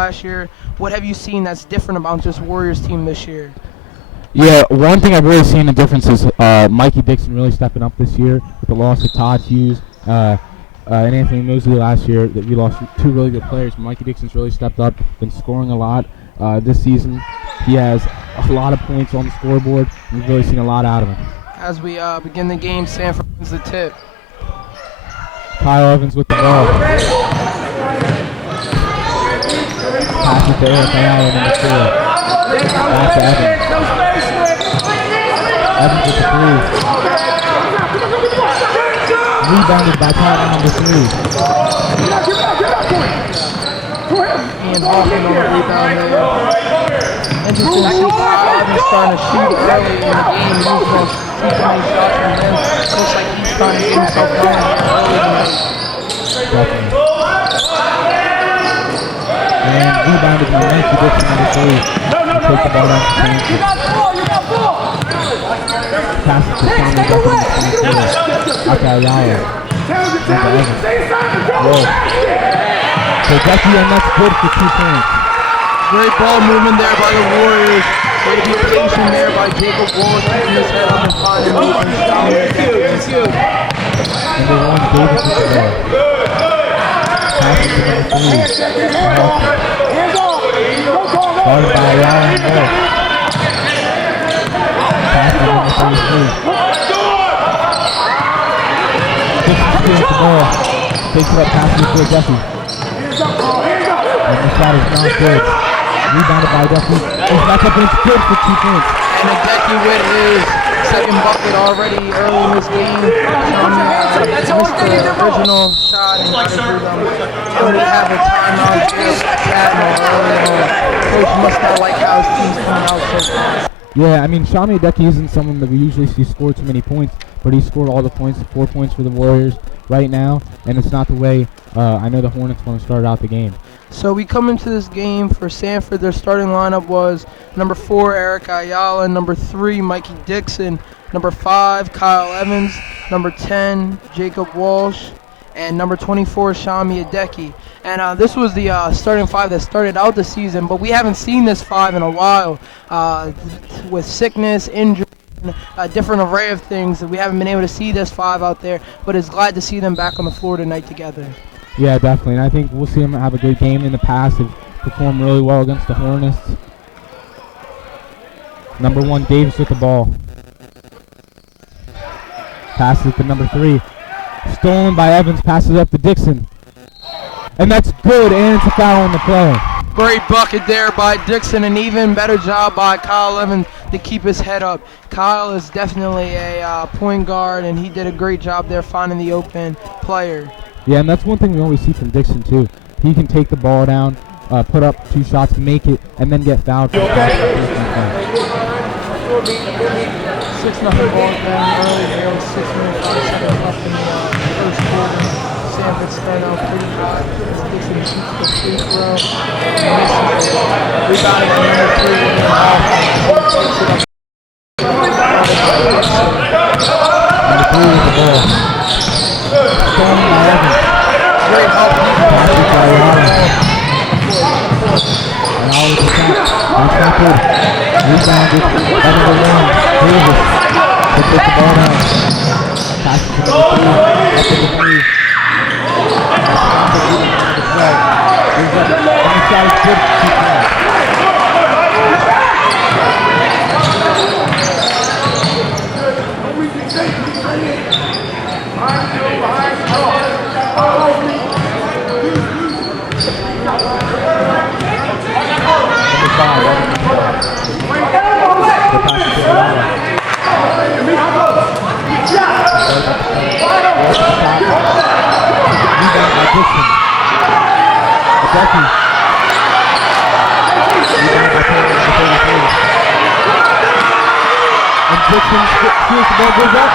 last year. What have you seen that's different about this Warriors team this year? Yeah, one thing I've really seen a difference is Mikey Dixon really stepping up this year with the loss of Todd Hughes and Anthony Mosley last year. That we lost two really good players. Mikey Dixon's really stepped up, been scoring a lot this season. He has a lot of points on the scoreboard. We've really seen a lot out of him. As we begin the game, Sanford wins the tip. Kyle Evans with the ball. Pass it to Eric Ayala, number 4. Back to Evans. Evans with the 3. Rebounded by Tatnall, number 3. Ian Hoffman on the rebound there. Interesting to see Kyle Evans starting to shoot early in the game. He's going to shoot many shots from him. Looks like he's starting to get himself going early tonight. Definitely. And rebounded by Mikey Dixon, number 3. Take the ball down to Sanford. Pass it to Tommy Duffy, number 24. Out to Ayala. Into Evans. Whoa. So Duffy, and that's good for 2 points. Great ball movement there by the Warriors. Way to be patient there by Jacob Wallace, keeping his head up and finding movement. Number 1, Davis with the ball. Pass it to number 3. Guarded by Ayala and Moore. Pass to number 33. Dixon steals the ball. Takes it up, passes it to Duffy. And the shot is not good. Rebounded by Duffy. Goes back up and it's good for 2 points. And Hideki with his second bucket already early in this game. Missed the original shot and got his rebound. And we have a timeout for Tatnall early on. Coach must not like how his team's coming out so fast. Yeah, I mean, Shami Hideki isn't someone that we usually see score too many points, but he scored all the points, 4 points for the Warriors right now, and it's not the way I know the Hornets want to start out the game. So we come into this game for Sanford. Their starting lineup was number 4, Eric Ayala, number 3, Mikey Dixon, number 5, Kyle Evans, number 10, Jacob Walsh, and number 24, Shami Hideki. And this was the starting 5 that started out the season, but we haven't seen this 5 in a while with sickness, injury, a different array of things. We haven't been able to see this 5 out there, but it's glad to see them back on the floor tonight together. Yeah, definitely, and I think we'll see them have a good game. In the past, they've performed really well against the Hornets. Number 1, Davis with the ball. Passes it to number 3. Stolen by Evans, passes up to Dixon. And that's good, and it's a foul on the play. Great bucket there by Dixon, and even better job by Kyle Evans to keep his head up. Kyle is definitely a point guard, and he did a great job there finding the open player. Yeah, and that's one thing we always see from Dixon, too. He can take the ball down, put up 2 shots, make it, and then get fouled. 6-0 ball game early here with 6 minutes left in the first quarter. Sanford starting out pretty hot. Dixon shoots the free throw. Misses it. Rebounded by number 3 with an offense. Number 3 with the ball. Stolen by Evans. Great help. Passes by Ayala. Ayala with the shot. That's not good. Rebounded by number 1, Davis. They take the ball down. Passes to number 3. Up to the 3. And the shot is good. Dixon steals the ball, goes up.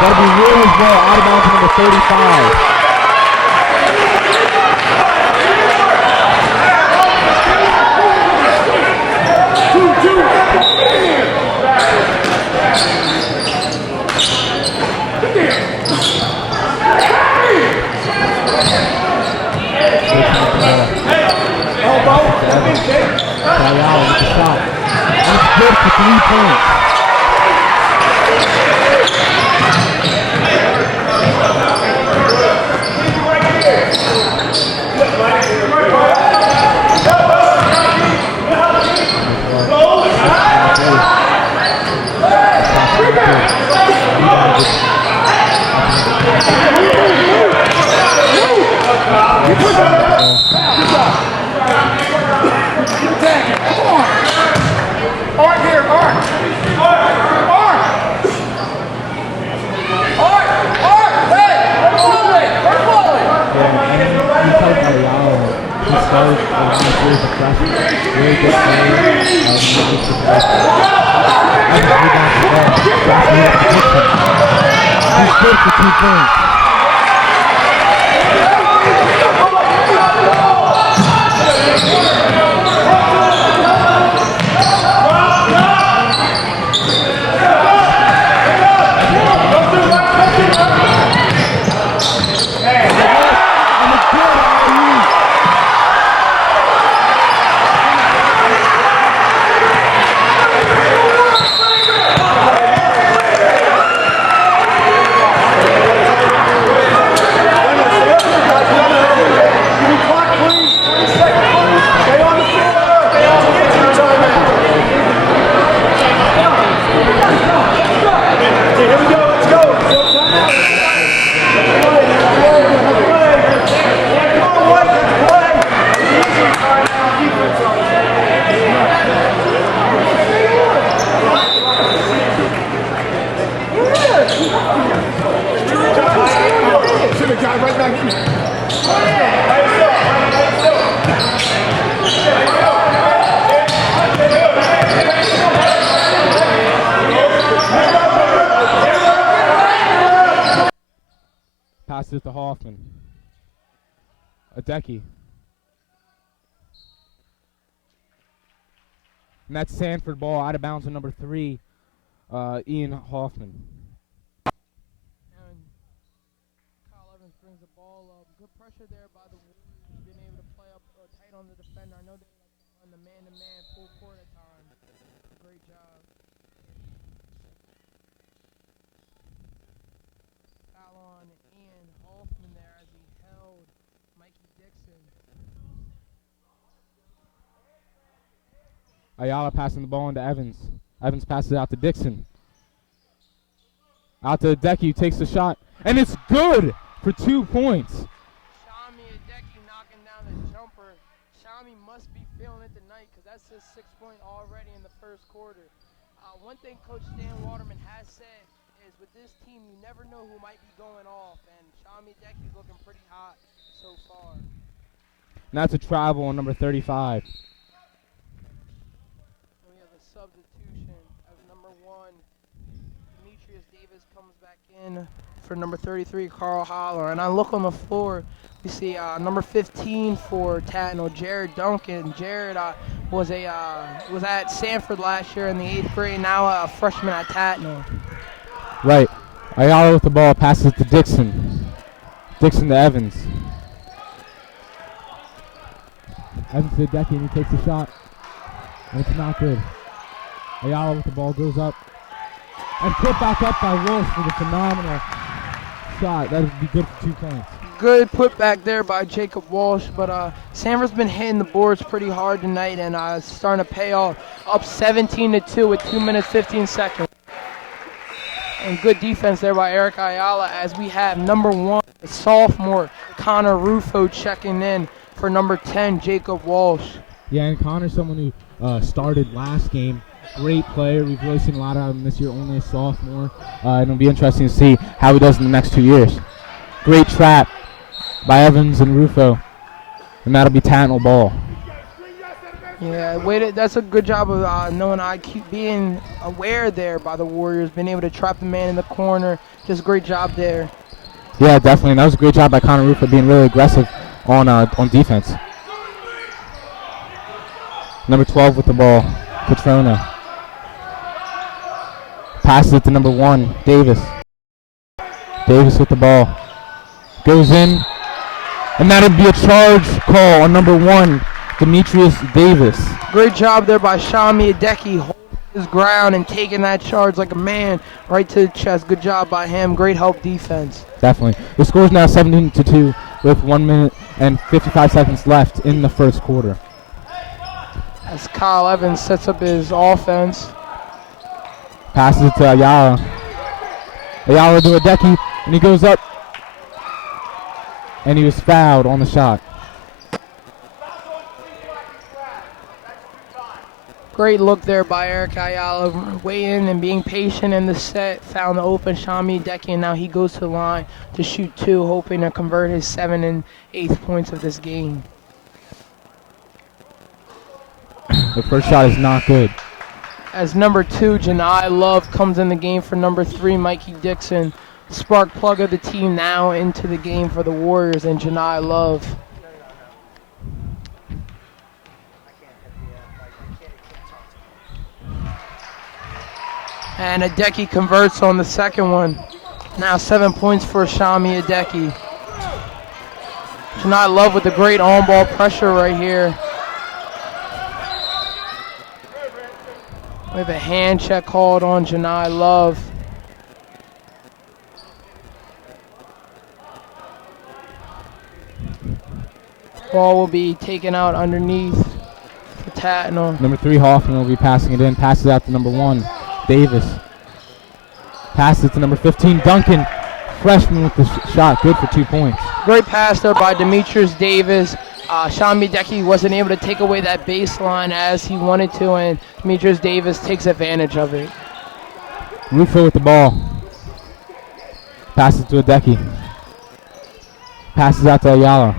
That'll be Williams' ball out of bounds to number 35. Evans. Ayala with the shot. And it's good for 3 points. Good for 2 points. Passes it to Hoffman. Adeki. And that's Sanford ball out of bounds on number 3, Ian Hoffman. And Kyle Evans brings the ball up. Good pressure there by the Warriors. Being able to play up tight on the defender. I know they on the man-to-man full court at times. Great job. Foul on Ian Hoffman there as he held Mikey Dixon. Ayala passing the ball into Evans. Evans passes it out to Dixon. Out to Adeki, takes the shot, and it's good for 2 points. Shami Adeki knocking down the jumper. Shami must be feeling it tonight because that's his 6th point already in the first quarter. One thing Coach Stan Waterman has said is with this team, you never know who might be going off, and Shami Adeki's looking pretty hot so far. And that's a travel on number 35. We have a substitution of number 1. Demetrius Davis comes back in for number 33, Carl Holler. And I look on the floor, we see number 15 for Tatnall, Jared Duncan. Jared was at Sanford last year in the 8th grade, now a freshman at Tatnall. Right. Ayala with the ball, passes it to Dixon. Dixon to Evans. Evans to Adeki, and he takes the shot. And it's not good. Ayala with the ball goes up. And put back up by Wolf with a phenomenal shot. That would be good for 2 points. Good put back there by Jacob Walsh, but Sanford's been hitting the boards pretty hard tonight, and it's starting to pay off. Up 17-2 with 2 minutes 15 seconds. And good defense there by Eric Ayala as we have number 1, the sophomore Connor Rufo checking in for number 10, Jacob Walsh. Yeah, and Connor's someone who started last game. Great player. We've really seen a lot of him this year, only a sophomore. And it'll be interesting to see how he does in the next 2 years. Great trap by Evans and Rufo. And that'll be Tatnall ball. Yeah, that's a good job of knowing being aware there by the Warriors, being able to trap the man in the corner. Just great job there. Yeah, definitely. And that was a great job by Connor Rufo being really aggressive on defense. Number 12 with the ball, Petrona. Passes it to number 1, Davis. Davis with the ball. Goes in. And that'll be a charge call on number 1, Demetrius Davis. Great job there by Shami Adeki holding his ground and taking that charge like a man right to the chest. Good job by him. Great help defense. Definitely. The score is now 17-2 with 1 minute and 55 seconds left in the first quarter. As Kyle Evans sets up his offense. Passes it to Ayala. Ayala to Adeki, and he goes up. And he was fouled on the shot. Great look there by Eric Ayala, waiting and being patient in the set, found the open Shami Adeki, and now he goes to the line to shoot 2, hoping to convert his 7th and 8th points of this game. The first shot is not good. As number 2, Janai Love, comes in the game for number 3, Mikey Dixon. Spark plug of the team now into the game for the Warriors and Janai Love. And Adeki converts on the second one. Now 7 points for Shami Adeki. Janai Love with the great on-ball pressure right here. We have a hand check called on Janai Love. Ball will be taken out underneath for Tatnall. Number 3, Hoffman will be passing it in. Passes out to number 1, Davis. Passes it to number 15, Duncan. Freshman with the shot. Good for 2 points. Great pass there by Demetrius Davis. Shami Adeki wasn't able to take away that baseline as he wanted to, and Demetrius Davis takes advantage of it. Rufo with the ball. Passes to Adeki. Passes out to Ayala.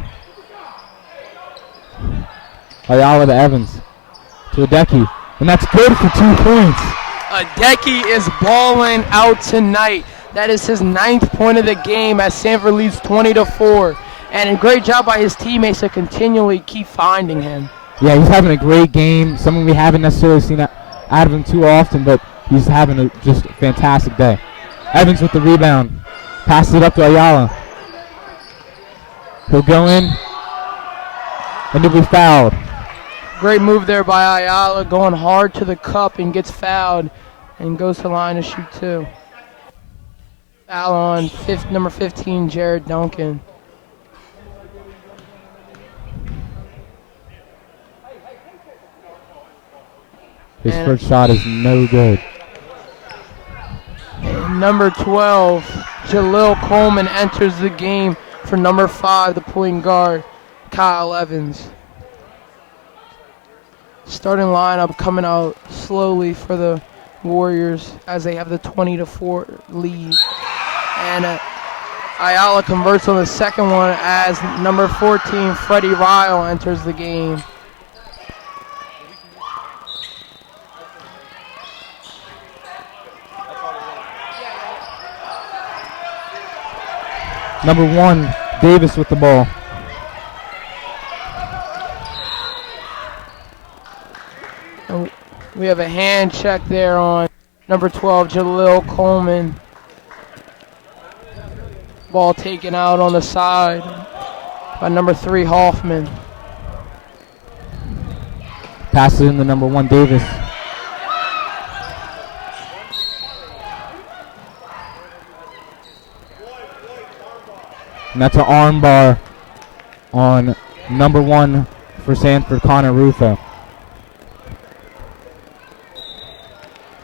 Ayala to Evans. To Adeki. And that's good for 2 points. Adeki is balling out tonight. That is his 9th point of the game as Sanford leads 20-4. And a great job by his teammates to continually keep finding him. Yeah, he's having a great game. Something we haven't necessarily seen out of him too often, but he's having a just fantastic day. Evans with the rebound. Passes it up to Ayala. He'll go in. And he'll be fouled. Great move there by Ayala, going hard to the cup and gets fouled and goes to the line to shoot 2. Foul on number 15, Jared Duncan. His first shot is no good. And number 12, Jalil Coleman enters the game for number 5, the point guard, Kyle Evans. Starting lineup coming out slowly for the Warriors as they have the 20-4 lead. And Ayala converts on the second one as number 14, Freddie Ryle, enters the game. Number 1, Davis with the ball. We have a hand check there on number 12, Jalil Coleman. Ball taken out on the side by number 3, Hoffman. Passes in the number 1, Davis. And that's an arm bar on number 1 for Sanford, Connor Rufo.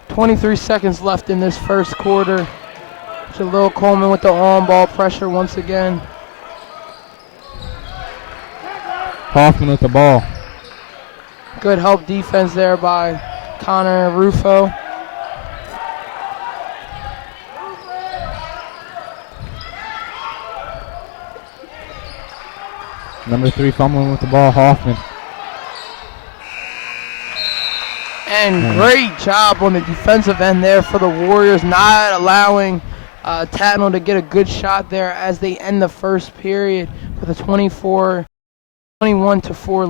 23 seconds left in this first quarter. Jalil Coleman with the on-ball pressure once again. Hoffman with the ball. Good help defense there by Connor Rufo. Number 3 fumbling with the ball, Hoffman. And great job on the defensive end there for the Warriors, not allowing Tatnall to get a good shot there as they end the first period with a 21-4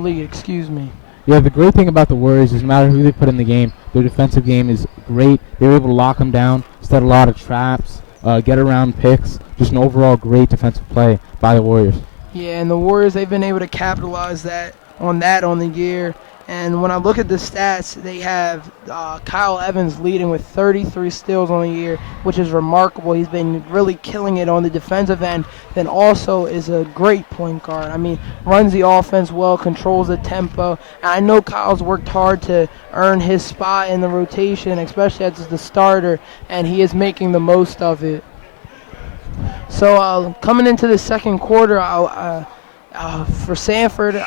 lead, excuse me. Yeah, the great thing about the Warriors is no matter who they put in the game, their defensive game is great. They were able to lock them down, set a lot of traps, get around picks. Just an overall great defensive play by the Warriors. Yeah, and the Warriors, they've been able to capitalize that on the year. And when I look at the stats, they have Kyle Evans leading with 33 steals on the year, which is remarkable. He's been really killing it on the defensive end. Then also is a great point guard. I mean, runs the offense well, controls the tempo. And I know Kyle's worked hard to earn his spot in the rotation, especially as the starter, and he is making the most of it. So coming into the second quarter, for Sanford,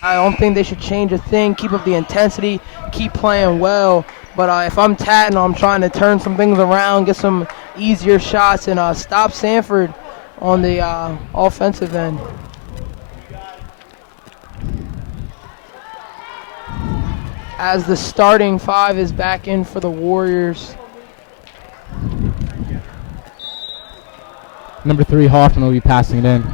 I don't think they should change a thing. Keep up the intensity, keep playing well. But if I'm Tatnall, I'm trying to turn some things around, get some easier shots, and stop Sanford on the offensive end. As the starting five is back in for the Warriors. Number 3, Hoffman will be passing it in.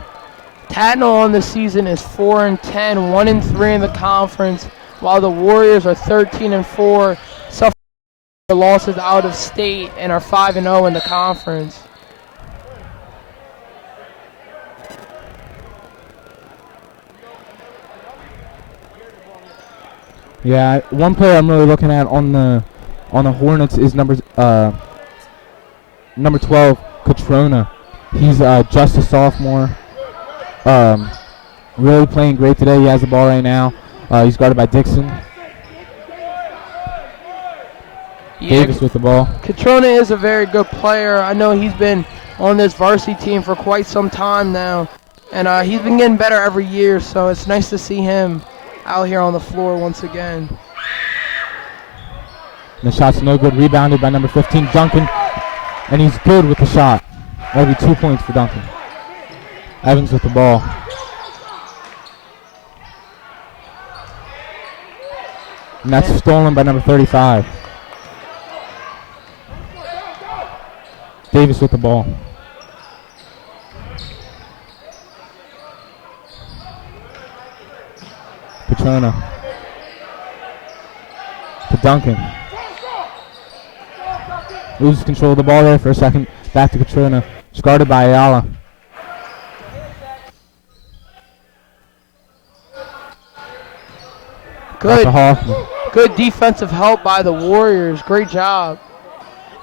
Tatnall on the season is 4-10, 1-3 in the conference, while the Warriors are 13-4, suffering losses out of state, and are 5-0 in the conference. Yeah, one player I'm really looking at on the Hornets is number 12, Catrona. He's just a sophomore. Really playing great today. He has the ball right now. He's guarded by Dixon. Yeah, Davis with the ball. Catrona is a very good player. I know he's been on this varsity team for quite some time now, and he's been getting better every year, so it's nice to see him out here on the floor once again. And the shot's no good. Rebounded by number 15, Duncan, and he's good with the shot. That'll be 2 points for Duncan. Evans with the ball. And that's stolen by number 35. Davis with the ball. Petrona. To Duncan. Loses control of the ball there for a second. Back to Petrona. It's guarded by Ayala. Good defensive help by the Warriors. Great job.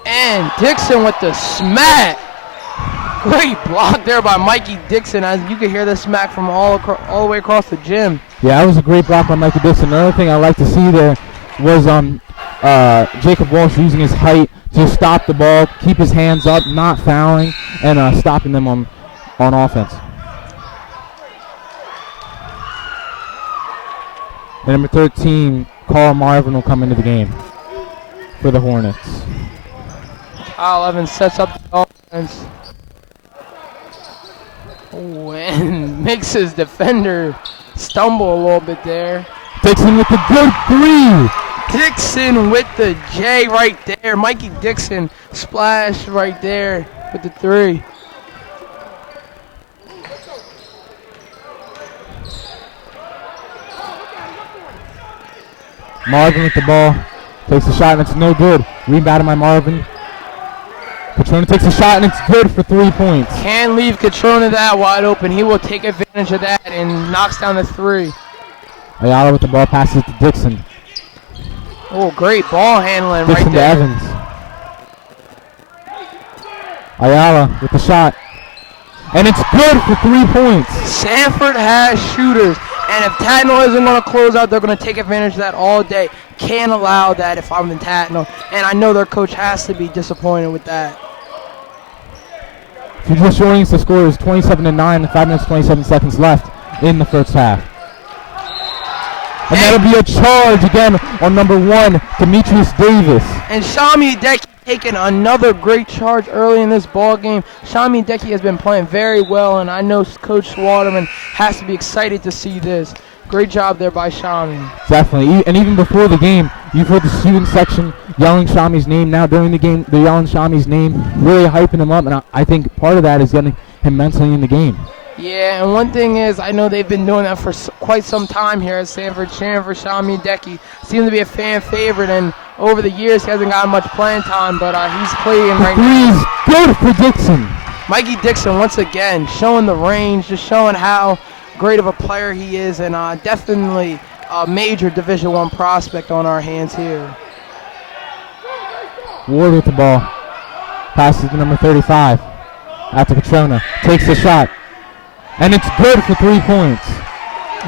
And Dixon with the smack. Great block there by Mikey Dixon. As you can hear the smack from all the way across the gym. Yeah, that was a great block by Mikey Dixon. Another thing I like to see there was Jacob Walsh using his height to stop the ball, keep his hands up, not fouling, and stopping them on offense. And number 13, Carl Marvin, will come into the game for the Hornets. Kyle Evans sets up the offense. Oh, and makes his defender stumble a little bit there. Dixon with the good three. Dixon with the J right there. Mikey Dixon splash right there with the three. Marvin with the ball. Takes a shot and it's no good. Rebounded by Marvin. Catrona takes a shot and it's good for 3 points. Can't leave Catrona that wide open. He will take advantage of that and knocks down the three. Ayala with the ball, passes to Dixon. Oh, great ball handling Dixon right there. to Evans. Ayala with the shot. And it's good for 3 points. Sanford has shooters. And if Tatnall isn't going to close out, they're going to take advantage of that all day. Can't allow that if I'm in Tatnall. And I know their coach has to be disappointed with that. If you're just joining us, the score is 27-9 with 5 minutes 27 seconds left in the first half. And that'll be a charge again on number 1, Demetrius Davis. And Shami Hideki taking another great charge early in this ball game. Shami Hideki has been playing very well, and I know Coach Waterman has to be excited to see this. Great job there by Shami. Definitely. And even before the game, you've heard the student section yelling Shami's name. Now during the game, they're yelling Shami's name, really hyping him up. And I think part of that is getting him mentally in the game. Yeah, and one thing is, I know they've been doing that for quite some time here at Sanford, cheering for Shami Hideki. Seems to be a fan favorite, and over the years he hasn't gotten much playing time, but he's playing right now. Good for Dixon. Mikey Dixon once again showing the range, just showing how great of a player he is, and definitely a major Division I prospect on our hands here. Ward with the ball. Passes to number 35. Out to Catrona. Takes the shot. And it's good for 3 points.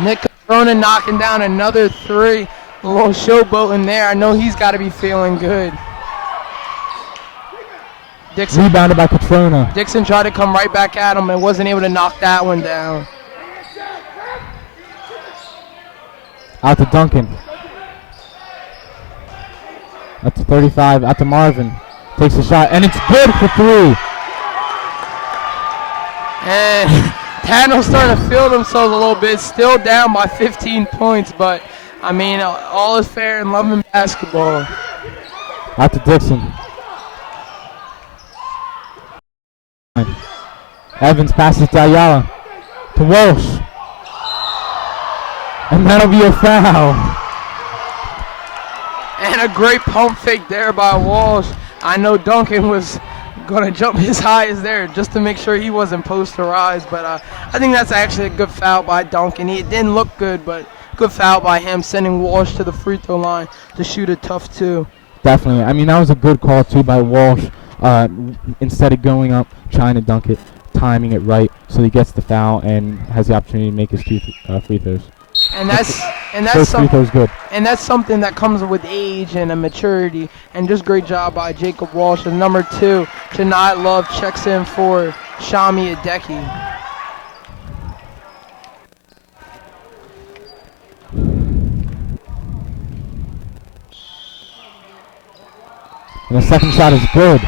Nick Catrona knocking down another three. A little showboat in there. I know he's got to be feeling good. Dixon, rebounded by Catrona. Dixon tried to come right back at him and wasn't able to knock that one down. Out to Duncan. Up to 35. Out to Marvin. Takes a shot. And it's good for 3. And Tatnall starting to feel themselves a little bit. Still down by 15 points. But, I mean, all is fair in love and basketball. Out to Dixon. Evans passes to Ayala. To Walsh. And that'll be a foul. And a great pump fake there by Walsh. I know Duncan was going to jump his highest there just to make sure he wasn't posterized. But I think that's actually a good foul by Duncan. It didn't look good, but good foul by him, sending Walsh to the free throw line to shoot a tough 2. Definitely. I mean, that was a good call, too, by Walsh. Instead of going up, trying to dunk it, timing it right so he gets the foul and has the opportunity to make his 2 free throws. And that's good. And that's something that comes with age and a maturity. And just great job by Jacob Walsh. And number 2, Janai Love checks in for Shami Adeki. And the second shot is good.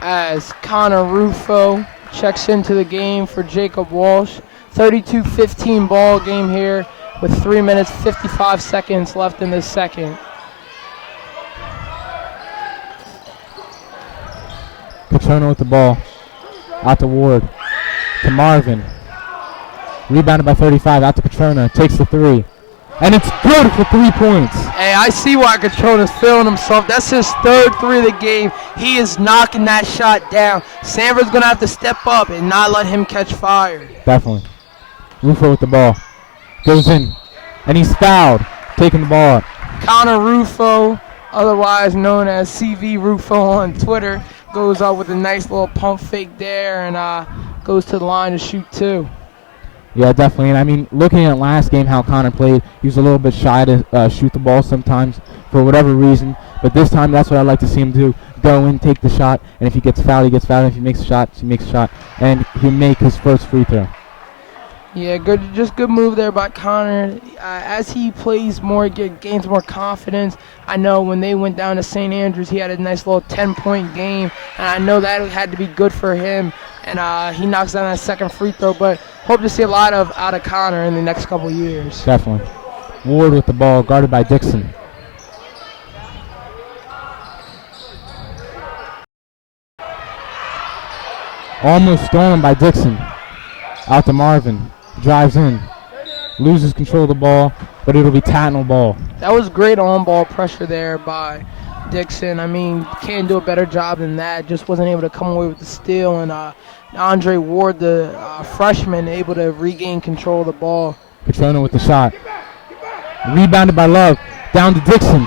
As Connor Rufo checks into the game for Jacob Walsh. 32-15 ball game here with 3 minutes 55 seconds left in the second. Catrona with the ball. Out to Ward. To Marvin. Rebounded by 35. Out to Catrona. Takes the 3. And it's good for 3 points. Hey, I see why Catrona's feeling himself. That's his 3rd 3 of the game. He is knocking that shot down. Sanford's going to have to step up and not let him catch fire. Definitely. Rufo with the ball. Goes in. And he's fouled. Taking the ball up. Connor Rufo, otherwise known as CV Rufo on Twitter, goes up with a nice little pump fake there and goes to the line to shoot 2. Yeah, definitely. And I mean, looking at last game, how Connor played, he was a little bit shy to shoot the ball sometimes for whatever reason. But this time, that's what I'd like to see him do. Go in, take the shot, and if he gets fouled, he gets fouled. And if he makes a shot, he makes a shot. And he'll make his first free throw. Yeah, good move there by Connor. As he plays more, gains more confidence. I know when they went down to St. Andrews, he had a nice little 10-point game, and I know that had to be good for him. And he knocks down that second free throw, but hope to see a lot out of Connor in the next couple years. Definitely. Ward with the ball, guarded by Dixon. Almost stolen by Dixon. Out to Marvin. Drives in. Loses control of the ball, but it'll be Tatnall ball. That was great on-ball pressure there by Dixon. I mean, can't do a better job than that. Just wasn't able to come away with the steal. And Andre Ward, the freshman, able to regain control of the ball. Catrona with the shot. Rebounded by Love. Down to Dixon.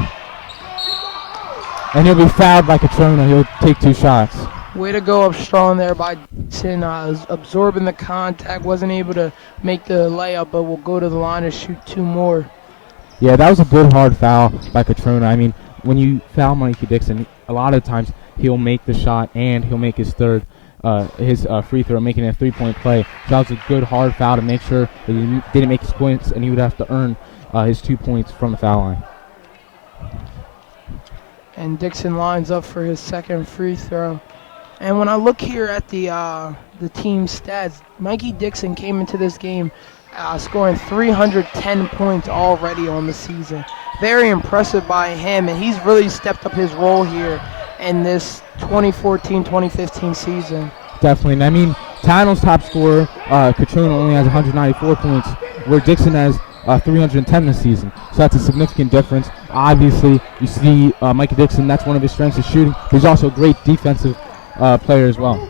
And he'll be fouled by Catrona. He'll take 2 shots. Way to go up strong there by Dixon. Absorbing the contact. Wasn't able to make the layup, but will go to the line and shoot 2 more. Yeah, that was a good hard foul by Catrona. I mean, when you foul Mikey Dixon, a lot of times he'll make the shot and he'll make his third free throw, making it a 3-point play. So that was a good hard foul to make sure that he didn't make his points, and he would have to earn his 2 points from the foul line. And Dixon lines up for his second free throw. And when I look here at the team stats, Mikey Dixon came into this game scoring 310 points already on the season. Very impressive by him, and he's really stepped up his role here in this 2014-2015 season. Definitely. And I mean, Tatnall's top scorer, Catrona, only has 194 points, where Dixon has 310 this season. So that's a significant difference. Obviously, you see Mikey Dixon, that's one of his strengths is shooting. He's also a great defensive player as well.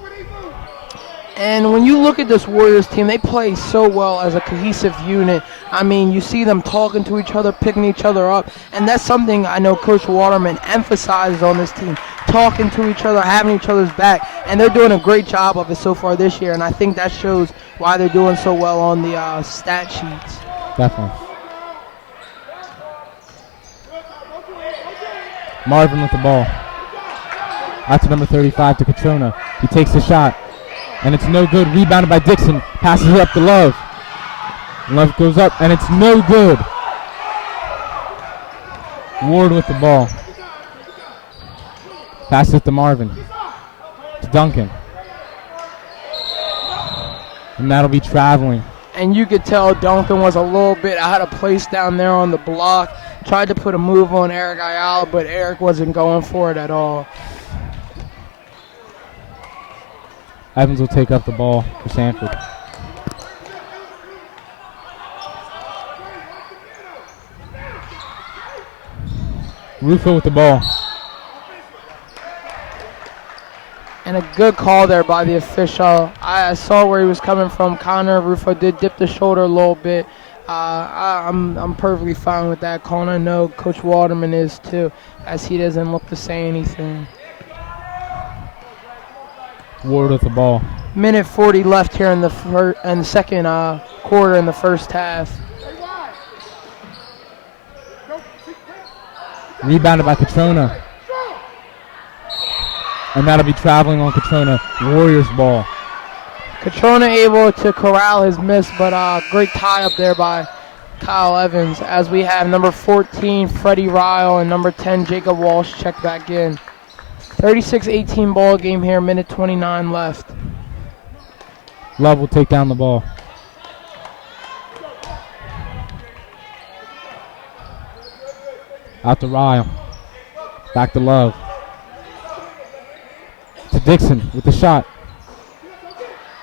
And when you look at this Warriors team, they play so well as a cohesive unit. I mean, you see them talking to each other, picking each other up, and that's something I know Coach Waterman emphasizes on this team, talking to each other, having each other's back, and they're doing a great job of it so far this year, and I think that shows why they're doing so well on the stat sheets. Definitely. Marvin with the ball. Out to number 35 to Catrona. He takes the shot. And it's no good. Rebounded by Dixon. Passes it up to Love. Love goes up, and it's no good. Ward with the ball. Passes it to Marvin. To Duncan. And that'll be traveling. And you could tell Duncan was a little bit out of place down there on the block. Tried to put a move on Eric Ayala, but Eric wasn't going for it at all. Evans will take up the ball for Sanford. Rufo with the ball. And a good call there by the official. I saw where he was coming from. Connor Rufo did dip the shoulder a little bit. I'm perfectly fine with that call, and I know Coach Waterman is too, as he doesn't look to say anything. Ward with the ball. Minute 40 left here in the second quarter in the first half. Rebounded by Catrona. And that'll be traveling on Catrona. Warriors ball. Catrona able to corral his miss, but great tie up there by Kyle Evans, as we have number 14, Freddie Ryle, and number 10, Jacob Walsh check back in. 36-18 ball game here, minute 29 left. Love will take down the ball. Out to Ryle. Back to Love. To Dixon with the shot.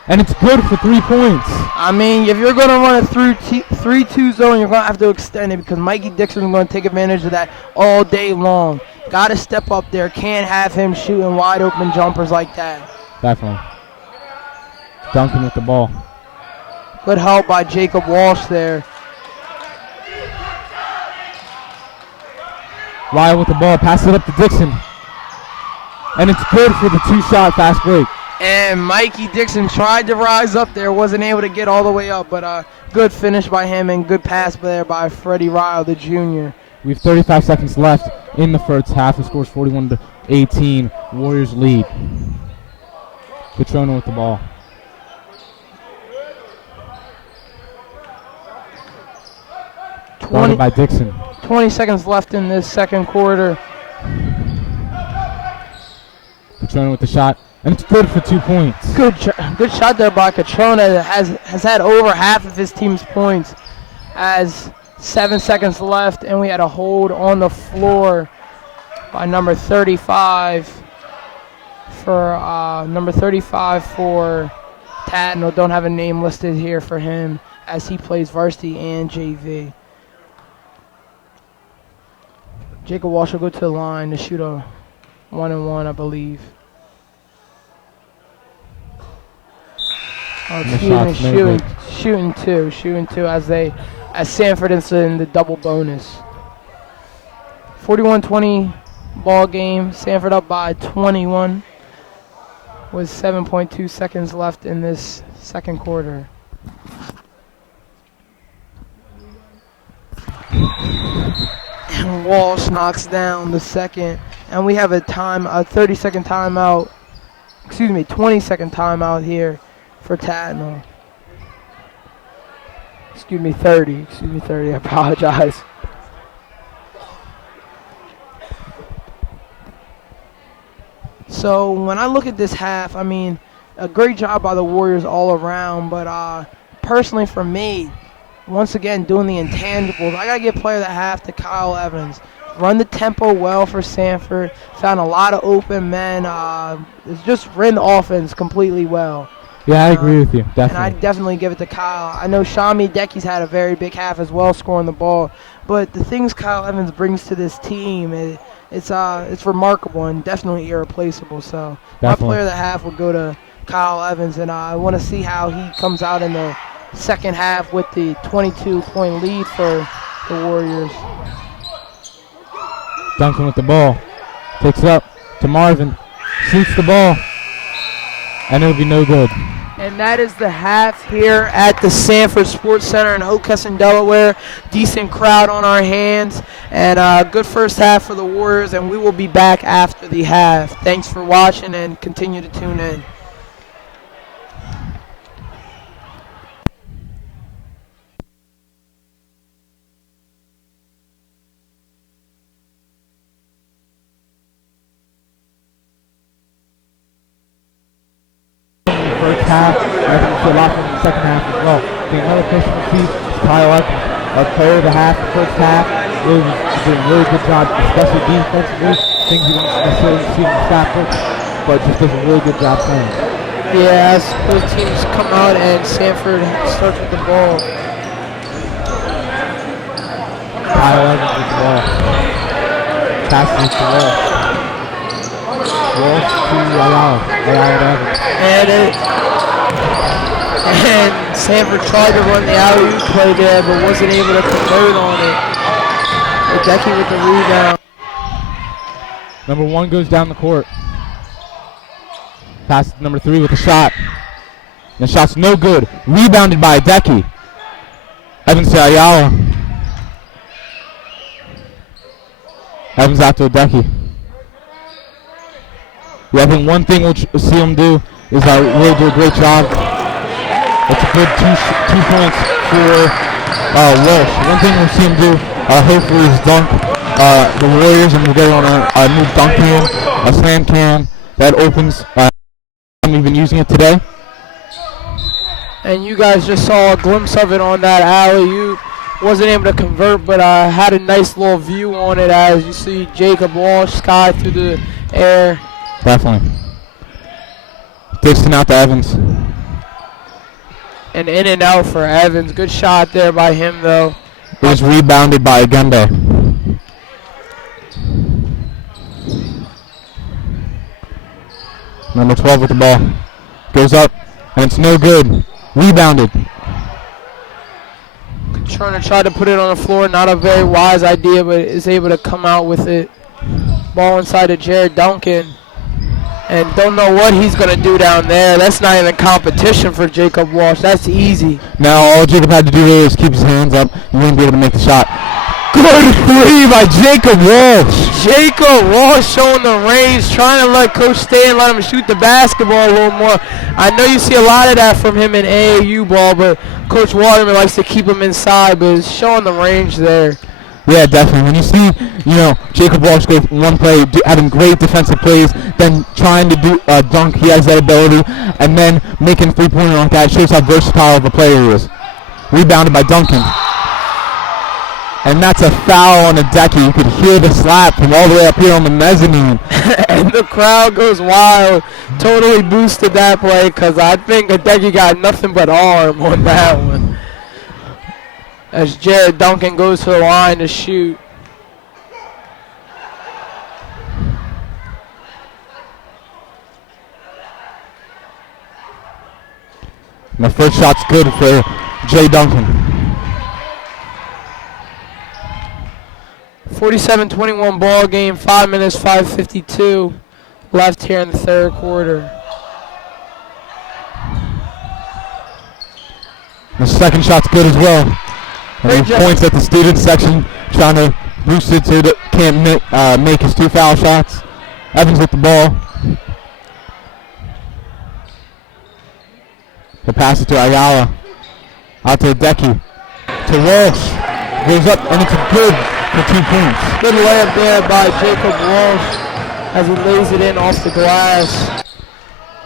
And it's good for 3 points. I mean, if you're going to run a 3-2 zone, you're going to have to extend it, because Mikey Dixon is going to take advantage of that all day long. Got to step up there. Can't have him shooting wide open jumpers like that. Definitely. Duncan with the ball. Good help by Jacob Walsh there. Ryle with the ball. Pass it up to Dixon. And it's good for the 2-shot fast break. And Mikey Dixon tried to rise up there, wasn't able to get all the way up, but good finish by him and good pass there by Freddie Ryle, the junior. We have 35 seconds left in the first half. The score's 41-18. Warriors lead. Catrona with the ball. Guarded by Dixon. 20 seconds left in this second quarter. Catrona with the shot. And it's good for 2 points. Good shot there by Catrona. That has had over half of his team's points. As 7 seconds left, and we had a hold on the floor by number 35 for Tatnall. Don't have a name listed here for him, as he plays varsity and JV. Jacob Walsh will go to the line to shoot a 1-and-1, I believe. Oh, shooting two as Sanford is in the double bonus. 41-20 ball game. Sanford up by 21 with 7.2 seconds left in this second quarter. And Walsh knocks down the second, and we have a 30-second timeout. 20-second timeout here for Tatnall. 30, I apologize. So when I look at this half, I mean, a great job by the Warriors all around, but personally for me, once again, doing the intangibles, I got to give player of the half to Kyle Evans. Run the tempo well for Sanford, found a lot of open men, it's just ran the offense completely well. Yeah, I agree with you, definitely. And I definitely give it to Kyle. I know Shami Decky's had a very big half as well, scoring the ball. But the things Kyle Evans brings to this team, it's remarkable and definitely irreplaceable. So definitely. My player of the half will go to Kyle Evans, and I want to see how he comes out in the second half with the 22-point lead for the Warriors. Duncan with the ball. Takes it up to Marvin. Shoots the ball. And it'll be no good. And that is the half here at the Sanford Sports Center in Hockessin, Delaware. Decent crowd on our hands. And a good first half for the Warriors. And we will be back after the half. Thanks for watching and continue to tune in. First half, I think we a lot from the second half as well. Another person to see is Kyle Evans, our player of the half, the first half. Really did a really good job, especially defensively. Things you don't necessarily see in the stat book, but just does a really good job playing. Yeah, as both teams come out and Sanford starts with the ball. Kyle Evans with the ball. Passes it to Walsh. Walsh to Ayala. Ayala to Evans. And Sanford tried to run the alley-oop play there, but wasn't able to convert on it. Hideki with the rebound. Number 1 goes down the court. Pass to number 3 with a shot. The shot's no good. Rebounded by Hideki. Evans to Ayala. Evans out to Hideki. Yeah, I think one thing we'll see him do is really do a great job. It's a good two points for Walsh. One thing we'll see him do, hopefully, is dunk the Warriors, and we'll get on a new dunk can, a slam can that opens. We've been using it today. And you guys just saw a glimpse of it on that alley-oop. Wasn't able to convert, but had a nice little view on it as you see Jacob Walsh sky through the air. Definitely. Dixon out to Evans. And in and out for Evans. Good shot there by him, though. It was rebounded by Agende. Number 12 with the ball. Goes up, and it's no good. Rebounded. Trying to try to put it on the floor. Not a very wise idea, but is able to come out with it. Ball inside to Jared Duncan. And don't know what he's going to do down there. That's not even competition for Jacob Walsh. That's easy. Now all Jacob had to do is keep his hands up. He wouldn't be able to make the shot. Good three by Jacob Walsh. Jacob Walsh showing the range, trying to let Coach stay and let him shoot the basketball a little more. I know you see a lot of that from him in AAU ball, but Coach Waterman likes to keep him inside, but he's showing the range there. Yeah, definitely. When you see, Jacob Walsh go one play, having great defensive plays, then trying to do dunk, he has that ability, and then making three-pointer like that shows how versatile of a player he is. Rebounded by Duncan. And that's a foul on Hideki. You could hear the slap from all the way up here on the mezzanine. And the crowd goes wild. Totally boosted that play because I think Hideki got nothing but arm on that one. As Jared Duncan goes to the line to shoot. And the first shot's good for Jay Duncan. 47-21 ball game, 5 minutes, 5:52 left here in the third quarter. The second shot's good as well. And he points at the student section, trying to boost it so that can't make his 2 foul shots. Evans with the ball. He'll pass it to Ayala. Out to Hideki. To Walsh. Goes up, and it's good for 2 points. Good layup there by Jacob Walsh as he lays it in off the glass.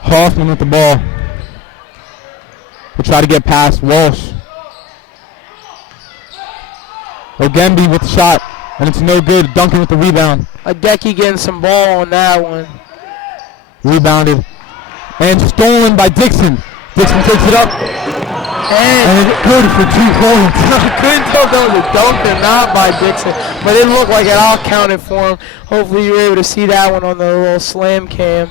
Hoffman with the ball. We'll try to get past Walsh. Ogembe with the shot, and it's no good. Duncan with the rebound. Hideki getting some ball on that one. Rebounded. And stolen by Dixon. Dixon takes it up. And it's good for 2 points. I couldn't tell if that was a dunk or not by Dixon, but it looked like it all counted for him. Hopefully you were able to see that one on the little slam cam.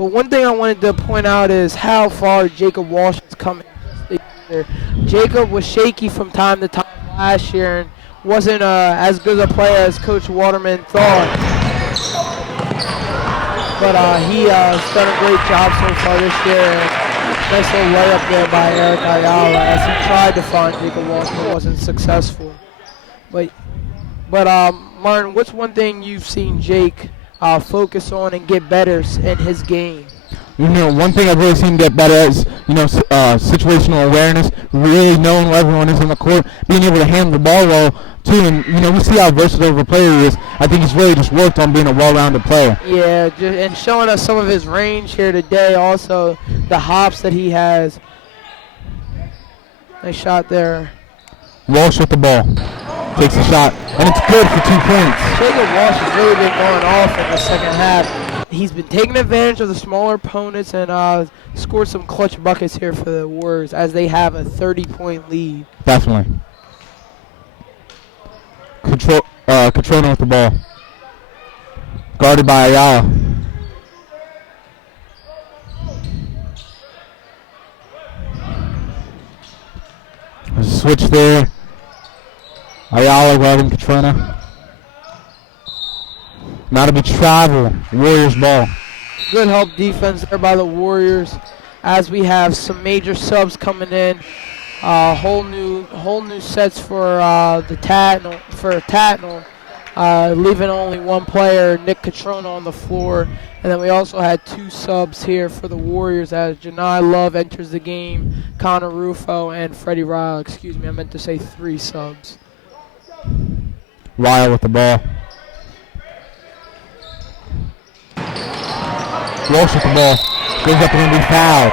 But one thing I wanted to point out is how far Jacob Walsh has come in just a year. Jacob was shaky from time to time last year and wasn't as good a player as Coach Waterman thought. But he's done a great job so far this year. Nice little layup there by Eric Ayala as he tried to find Jacob Walsh but wasn't successful. But Martin, what's one thing you've seen Jake focus on and get better in his game? One thing I've really seen get better is, situational awareness, really knowing where everyone is on the court, being able to handle the ball well, too. And, we see how versatile of a player he is. I think he's really just worked on being a well-rounded player. Yeah, and showing us some of his range here today, also the hops that he has. Nice shot there. Walsh with the ball. Takes a shot, and it's good for 2 points. Jacob Walsh has really been going off in the second half. He's been taking advantage of the smaller opponents and scored some clutch buckets here for the Warriors as they have a 30-point lead. Definitely. Catrona with the ball. Guarded by Ayala. There's a switch there. Ayala guarding Catrona. Now to be travel. Warriors ball. Good help defense there by the Warriors as we have some major subs coming in. Whole new sets for the Tatnall. Leaving only one player, Nick Catrona, on the floor. And then we also had 2 subs here for the Warriors as Janai Love enters the game, Connor Rufo, and Freddie Ryle. Excuse me, I meant to say 3 subs. Ryle with the ball. Walsh with the ball. Goes up and be fouled.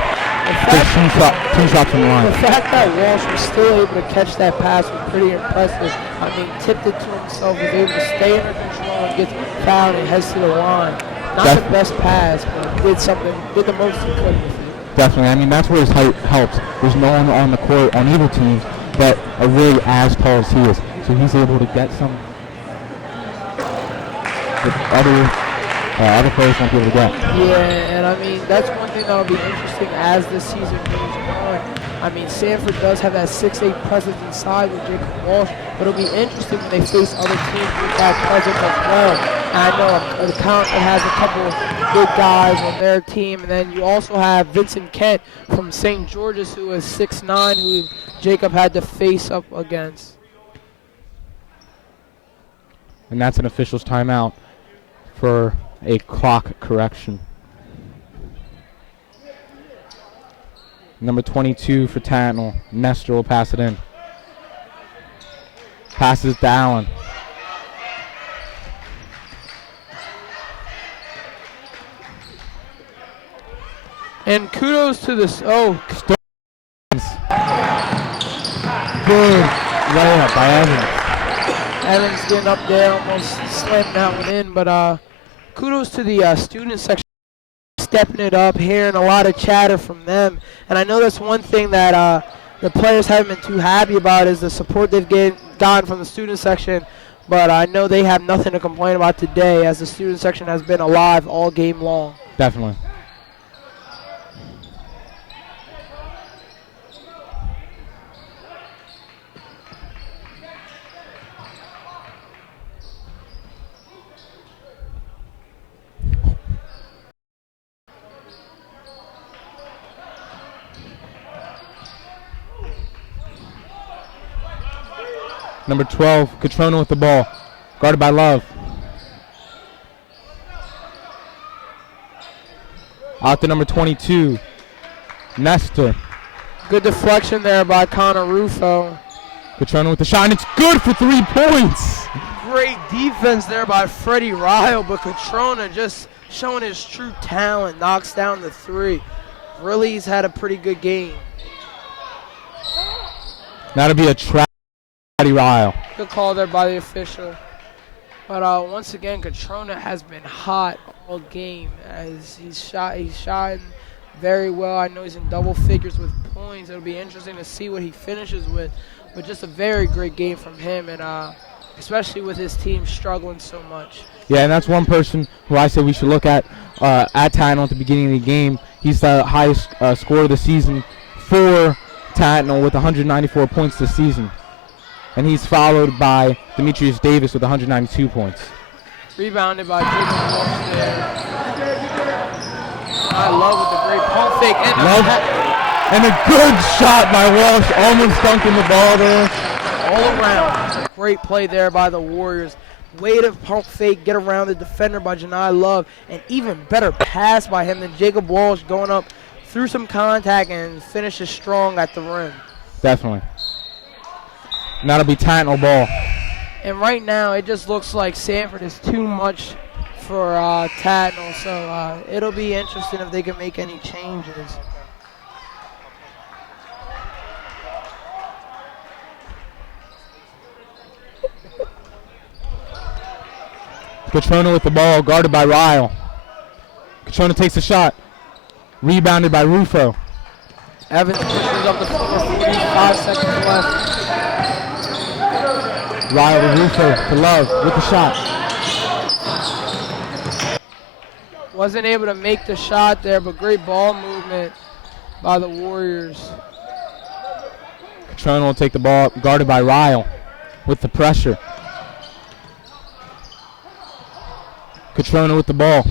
Two shots from the line. The fact that Walsh was still able to catch that pass was pretty impressive. I mean, tipped it to himself, was able to stay under control and gets fouled and heads to the line. Not the best pass, but did the most he could with it. Definitely. I mean, that's where his height helps. There's no one on the court on either team that are really as tall as he is. So he's able to get some that other players won't be able to get. Yeah, and I mean, that's one thing that will be interesting as the season goes on. I mean, Sanford does have that 6'8" presence inside with Jacob Walsh, but it'll be interesting when they face other teams with that presence as well. And I know the Count has a couple of big guys on their team, and then you also have Vincent Kent from St. George's, who is 6'9", who Jacob had to face up against. And that's an official's timeout for a clock correction. Number 22 for Tatnall. Nestor will pass it in. Passes to Allen. And kudos to this. Oh, good layup by Evans. Evans getting up there, almost slamming that one in. But kudos to the student section, stepping it up, hearing a lot of chatter from them. And I know that's one thing that the players haven't been too happy about is the support they've gotten from the student section. But I know they have nothing to complain about today as the student section has been alive all game long. Definitely. Number 12, Catrona with the ball. Guarded by Love. Out to number 22, Nestor. Good deflection there by Connor Rufo. Catrona with the shot, and it's good for 3 points. Great defense there by Freddie Ryle, but Catrona just showing his true talent, knocks down the 3. Really, he's had a pretty good game. That'll be a trap. Ryle. Good call there by the official. But once again, Catrona has been hot all game as he's shot very well. I know he's in double figures with points. It'll be interesting to see what he finishes with. But just a very great game from him. And especially with his team struggling so much. Yeah, and that's one person who I say we should look at Tatnall at the beginning of the game. He's the highest scorer of the season for Tatnall with 194 points this season. And he's followed by Demetrius Davis with 192 points. Rebounded by Jacob Walsh there. I love with the great pump fake. And a good shot by Walsh, almost dunking the ball there. All around. Great play there by the Warriors. Way to pump fake, get around the defender by Janai Love, and even better pass by him than Jacob Walsh going up through some contact and finishes strong at the rim. Definitely. And that'll be Tatnall ball. And right now, it just looks like Sanford is too much for Tatnall, so it'll be interesting if they can make any changes. Catrona with the ball, guarded by Ryle. Catrona takes a shot. Rebounded by Rufo. Evans pushes up the floor, 45 seconds left. Ryle to Rufo to Love with the shot. Wasn't able to make the shot there, but great ball movement by the Warriors. Catrona will take the ball, guarded by Ryle with the pressure. Catrona with the ball.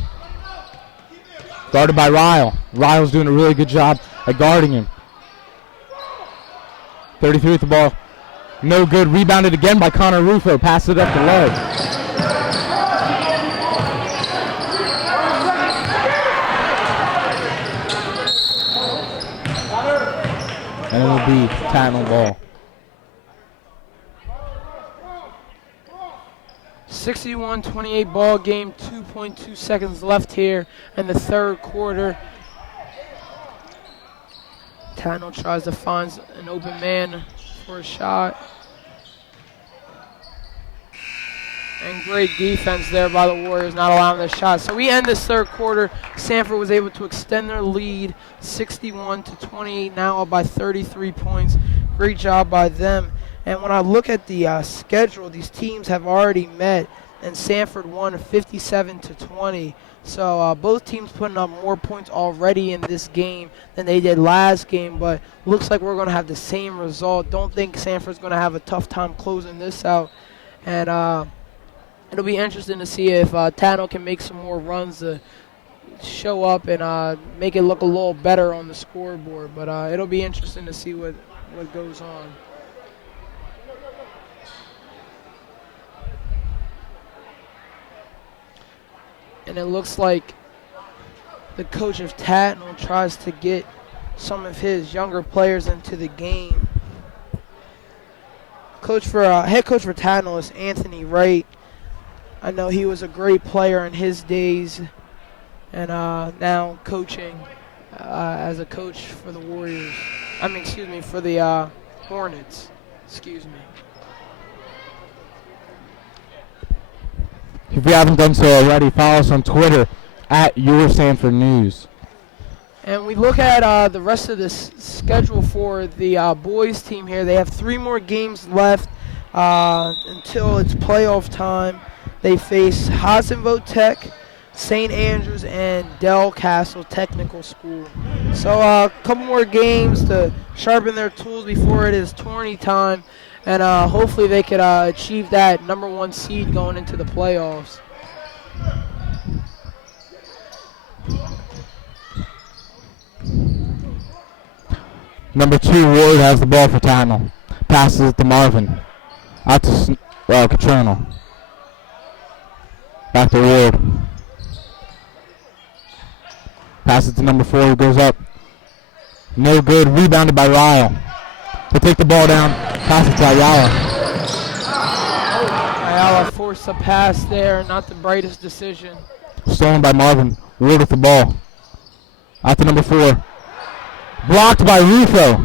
Guarded by Ryle. Ryle's doing a really good job at guarding him. 33 with the ball. No good. Rebounded again by Connor Rufo. Pass it up to Love. And it will be Tatnall ball. 61-28 ball game, 2.2 seconds left here in the third quarter. Tatnall tries to find an open man for a shot. And great defense there by the Warriors, not allowing the shot. So we end this third quarter. Sanford was able to extend their lead, 61-28, now up by 33 points. Great job by them. And when I look at the schedule, these teams have already met, and Sanford won 57-20. So both teams putting up more points already in this game than they did last game, but looks like we're going to have the same result. Don't think Sanford's going to have a tough time closing this out. And it'll be interesting to see if Tatnall can make some more runs to show up and make it look a little better on the scoreboard. But it'll be interesting to see what goes on. And it looks like the coach of Tatnall tries to get some of his younger players into the game. Head coach for Tatnall is Anthony Wright. I know he was a great player in his days, and now coaching as a coach for the Warriors. For the Hornets. Excuse me. If you haven't done so already, follow us on Twitter at Your Sanford News. And we look at the rest of this schedule for the boys team here. They have 3 more games left until it's playoff time. They face Hassenvoe Tech, St. Andrews, and Del Castle Technical School. So a couple more games to sharpen their tools before it is tourney time. And hopefully they could achieve that number 1 seed going into the playoffs. Number 2, Ward has the ball for Tatnall. Passes it to Marvin. Out to Catrona. Back to Ward. Passes it to number 4, who goes up. No good. Rebounded by Ryle. He'll take the ball down. Pass it to Ayala. Ayala forced a pass there. Not the brightest decision. Stolen by Marvin. Ward with the ball. Out to number 4. Blocked by Rufo.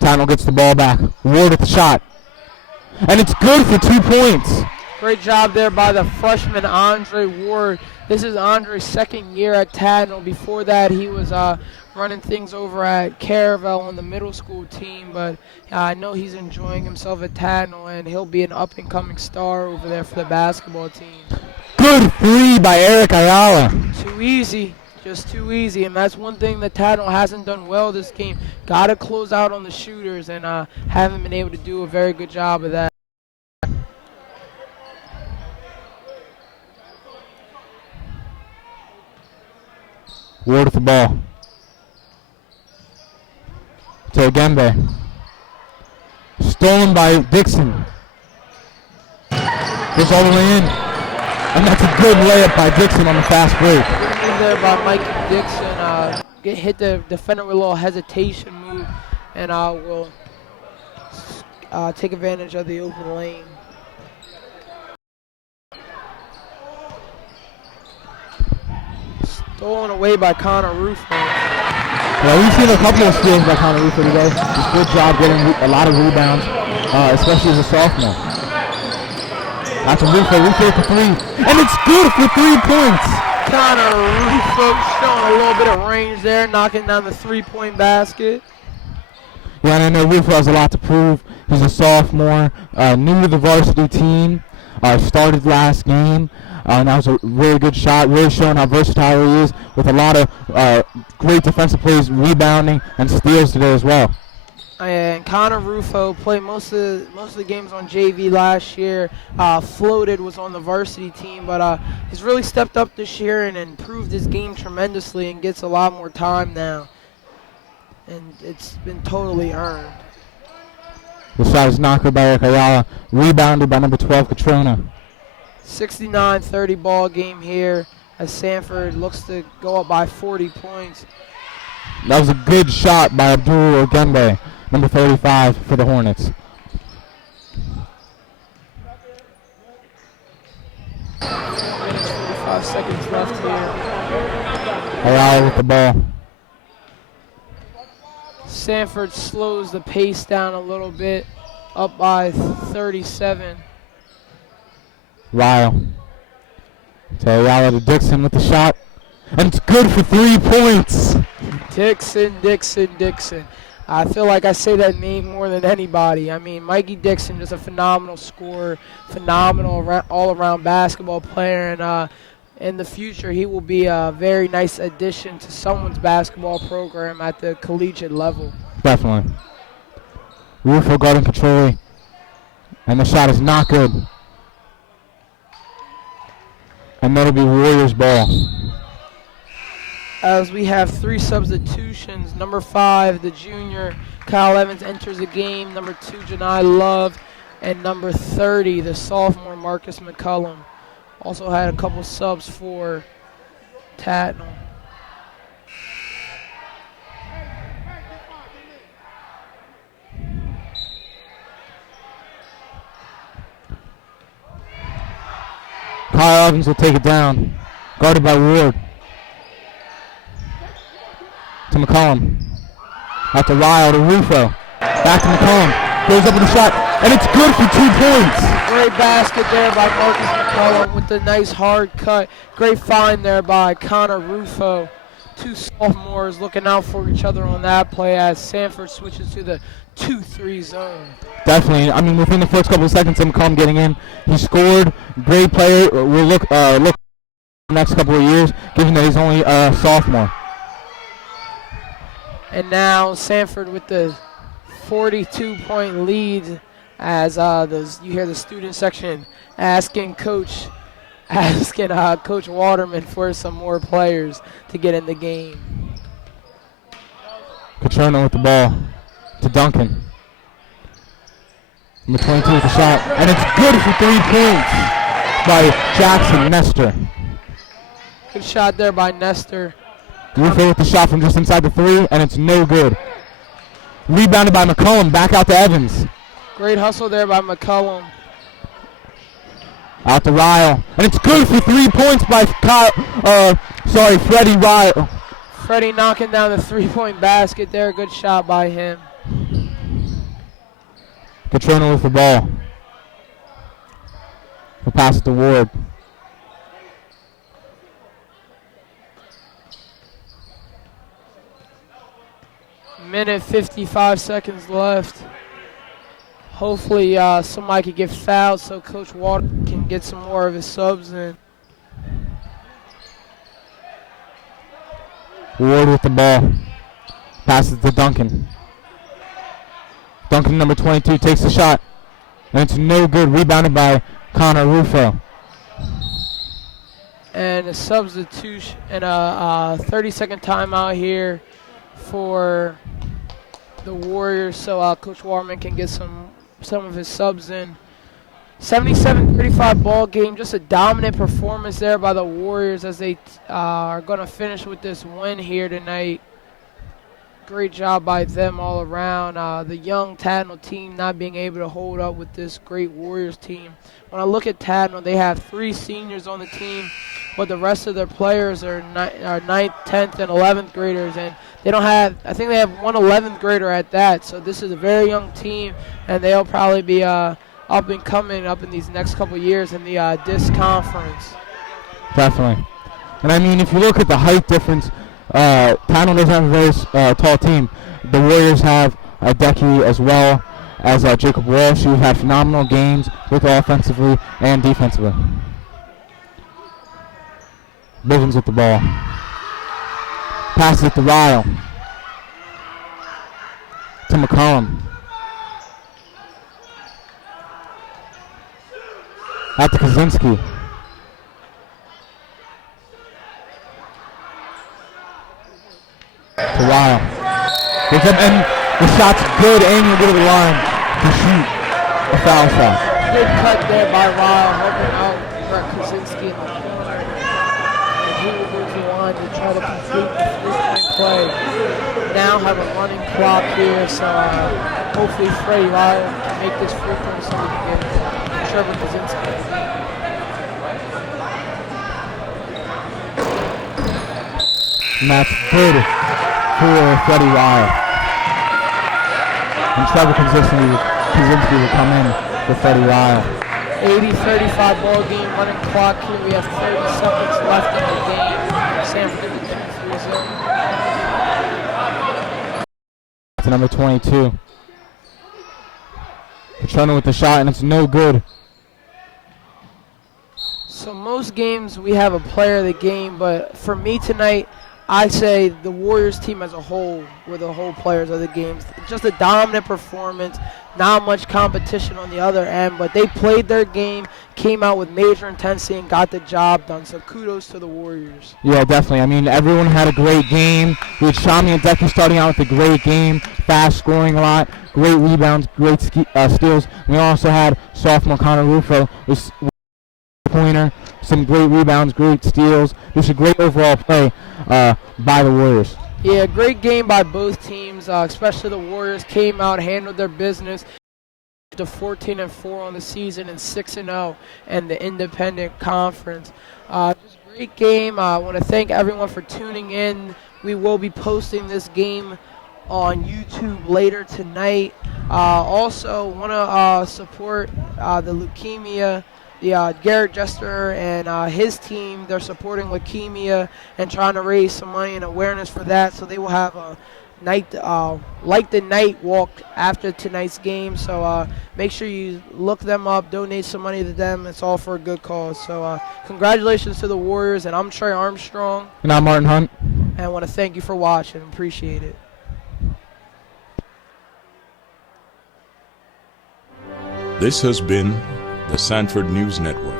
Tatnall gets the ball back. Ward with the shot. And it's good for 2 points. Great job there by the freshman Andre Ward. This is Andre's second year at Tatnall. Before that, he was running things over at Caravel on the middle school team, but I know he's enjoying himself at Tatnall, and he'll be an up-and-coming star over there for the basketball team. Good three by Eric Ayala. Too easy. Just too easy, and that's one thing that Tatnall hasn't done well this game. Got to close out on the shooters, and haven't been able to do a very good job of that. Ward with the ball. To Agembe. Stolen by Dixon. Goes all the way in. And that's a good layup by Dixon on the fast break. Good move there by Mikey Dixon. Hit the defender with a little hesitation move, and will take advantage of the open lane. Stolen away by Connor Rufo. Yeah, we've seen a couple of steals by Connor Rufo today. He's a good job getting a lot of rebounds, especially as a sophomore. That's a Rufo for three, and it's good for 3 points. Connor Rufo showing a little bit of range there, knocking down the three-point basket. Yeah, and I know Rufo has a lot to prove. He's a sophomore, new to the varsity team, started last game. And that was a really good shot, really showing how versatile he is with a lot of great defensive plays, rebounding, and steals today as well. And Connor Rufo played most of the games on JV last year. Floated was on the varsity team, but he's really stepped up this year and improved his game tremendously and gets a lot more time now. And it's been totally earned. The shot is knocked by Eric Ayala, rebounded by number 12, Katrona. 69-30 ball game here as Sanford looks to go up by 40 points. That was a good shot by Abdul Ogembe, number 35 for the Hornets. Minutes, 45 seconds left here. Ayala with the ball. Sanford slows the pace down a little bit, up by 37. Ryle. To Ayala to Dixon with the shot. And it's good for 3 points. Dixon. I feel like I say that name more than anybody. I mean, Mikey Dixon is a phenomenal scorer, phenomenal all-around basketball player, and in the future he will be a very nice addition to someone's basketball program at the collegiate level. Definitely. Rufo guarding Catroli. And the shot is not good. And that'll be Warriors ball. As we have 3 substitutions. Number 5, the junior, Kyle Evans, enters the game. Number 2, Janai Love. And number 30, the sophomore, Marcus McCullum. Also had a couple subs for Tatnall. Kyle Evans will take it down. Guarded by Ward. To McCollum. Out to Ryle to Rufo. Back to McCollum. Goes up with a shot. And it's good for 2 points. Great basket there by Marcus McCullum with the nice hard cut. Great find there by Connor Rufo. 2 sophomores looking out for each other on that play as Sanford switches to the 2-3 zone. Definitely. I mean, within the first couple of seconds of McCollum getting in, he scored. Great player. We'll look the next couple of years, given that he's only a sophomore. And now Sanford with the 42-point lead as you hear the student section asking Coach Waterman for some more players to get in the game. Catrona with the ball to Duncan. Number 22 with the shot. And it's good for 3 points by Jackson Nestor. Good shot there by Nestor. Rufo with the shot from just inside the 3, and it's no good. Rebounded by McCollum, back out to Evans. Great hustle there by McCollum. Out to Ryle, and it's good for 3 points by Freddie Ryle. Freddie knocking down the 3-point basket there. Good shot by him. Catrona with the ball. We'll pass it to Ward. Minute 55 seconds left. Hopefully somebody can get fouled so Coach Water can get some more of his subs in. Ward with the ball. Passes to Duncan. Duncan, number 22, takes the shot. And it's no good. Rebounded by Connor Rufo. And a substitution and a 30-second timeout here for the Warriors, so Coach Warman can get some of his subs in. 77-35 ball game, just a dominant performance there by the Warriors as they are going to finish with this win here tonight. Great job by them all around. The young Tatnall team not being able to hold up with this great Warriors team. When I look at Tatnall, they have 3 seniors on the team, but the rest of their players are 9th, 10th, and 11th graders, and they don't have, I think they have one 11th grader at that, so this is a very young team, and they'll probably be up and coming up in these next couple years in the DIS conference. Definitely. And I mean, if you look at the height difference, Tatnall doesn't have a very tall team. The Warriors have Decky as well as Jacob Walsh, who had phenomenal games both offensively and defensively. Bivens with the ball. Passes it to Ryle. To McCollum. Out to Kaczynski. To Ryle. And the shot's good, and you'll go to the line to shoot a foul shot. Good cut there by Ryle, helping out Brett Kaczynski in the corner. And he will move to the line to try to complete the three-point play. Now have a running clock here, so hopefully Freddie Ryle can make this free throw so we can get Trevor Kaczynski. And that's good for Freddie Ryle. And Trevor Kaczynski will come in for Freddie Ryle. 80-35 ball game, running clock here. We have 30 seconds left in the game. Sanford in the 2-3 zone. To number 22. Petrona with the shot, and it's no good. So most games we have a player of the game, but for me tonight, I say the Warriors team as a whole were the whole players of the games. Just a dominant performance, not much competition on the other end, but they played their game, came out with major intensity, and got the job done. So kudos to the Warriors. Yeah, definitely. I mean, everyone had a great game. We had Shami and Decky starting out with a great game, fast scoring a lot, great rebounds, great steals. We also had sophomore Connor Rufo with pointer, some great rebounds, great steals. Just a great overall play by the Warriors. Yeah, great game by both teams, especially the Warriors came out, handled their business. To 14-4 on the season and 6-0 in the independent conference. Just a great game. I want to thank everyone for tuning in. We will be posting this game on YouTube later tonight. Also, want to support the leukemia. Garrett Jester and his team, they're supporting leukemia and trying to raise some money and awareness for that. So they will have a night, like the night walk after tonight's game. So make sure you look them up, donate some money to them. It's all for a good cause. So congratulations to the Warriors, and I'm Trey Armstrong. And I'm Martin Hunt. And I want to thank you for watching. Appreciate it. This has been the Sanford News Network.